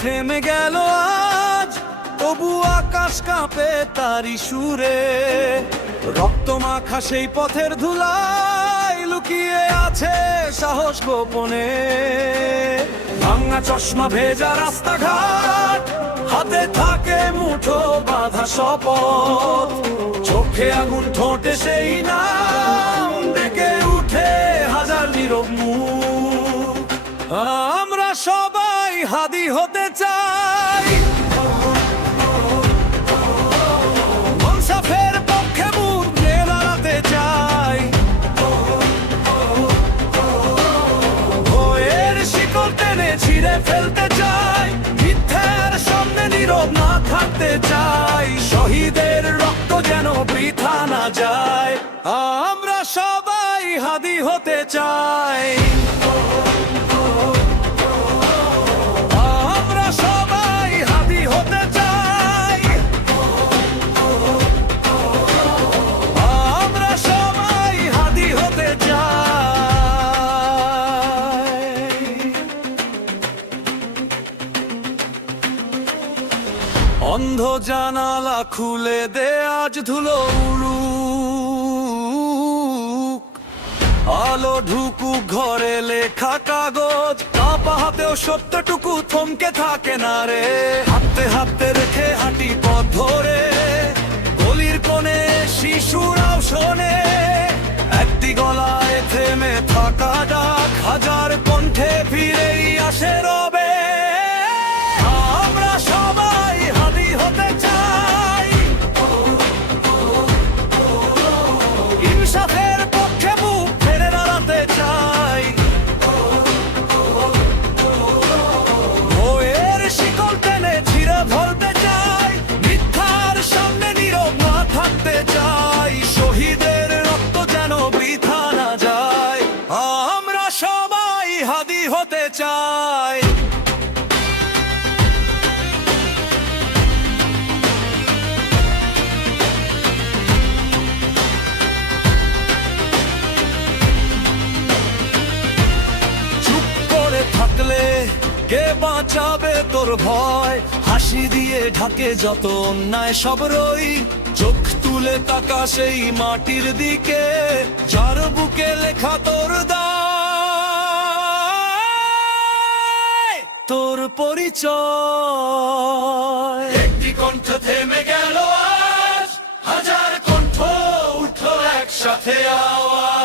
থেমে গেল আজ, তবু আকাশ কাঁপে তারি সুরে। রক্ত মাখা সেই পথের ধুলায় লুকিয়ে আছে সাহস গোপনে। ভাঙা চশমা, ভেজা রাস্তাঘাট, হাতে থাকে মুঠো বাঁধা শপথ। চোখে আগুন, ঠোঁটে সেই নাম, ডেকে উঠে হাজার নীরব মুখ। আমরা সবাই হাদি হতে চাই, মনসাফের পক্ষে মুখ নিয়ে দাঁড়াতে চাই। ভয়ের শিকল টেনে ছিঁড়ে ফেলতে চাই, মিথ্যার সামনে নীরব না থাকতে চাই। শহীদের রক্ত যেন বৃথা না যায়, আমরা সবাই হাদি হতে চাই। আমরা সবাই হাদি হতে চাই, আমরা সবাই হাদি হতে চাই। অন্ধ জানালা খুলে দে আজ, ধুলো উড়ুক, আলো ঢুকুক ঘরে, লেখা কাগজ কাঁপা হাতেও সত্যটুকু থমকে থাকে না রে। হাঁটতে হাঁটতে রেখে হাঁটি পথ ধরে, গলির কোণে শিশুরাও শোনে একটি গলায় থেমে থাকা ডাক, হাজার কণ্ঠে ফিরেই আসে রবে। আমরা সবাই হাদি হতে চাই, ইনসাফের পক্ষে মুখ ফেরে দাঁড়াতে চাই। ভয়ের শিকল টেনে ছিঁড়ে ফেলতে চাই, মিথ্যার সামনে নীরব না থাকতে চাই। শহীদের রক্ত যেন বৃথা না যায়, আমরা সবাই হাদি হতে চাই। থাকলে কে বাঁচাবে তোর ভয়, হাসি দিয়ে ঢাকে যত অন্যায় সব রই। চোখ তুলে তাকা সেই মাটির দিকে, যার বুকে লেখা তোর দায়, তোর পরিচয়। একটি কণ্ঠ থেমে গেল আজ, হাজার কণ্ঠ উঠল একসাথে আওয়াজ।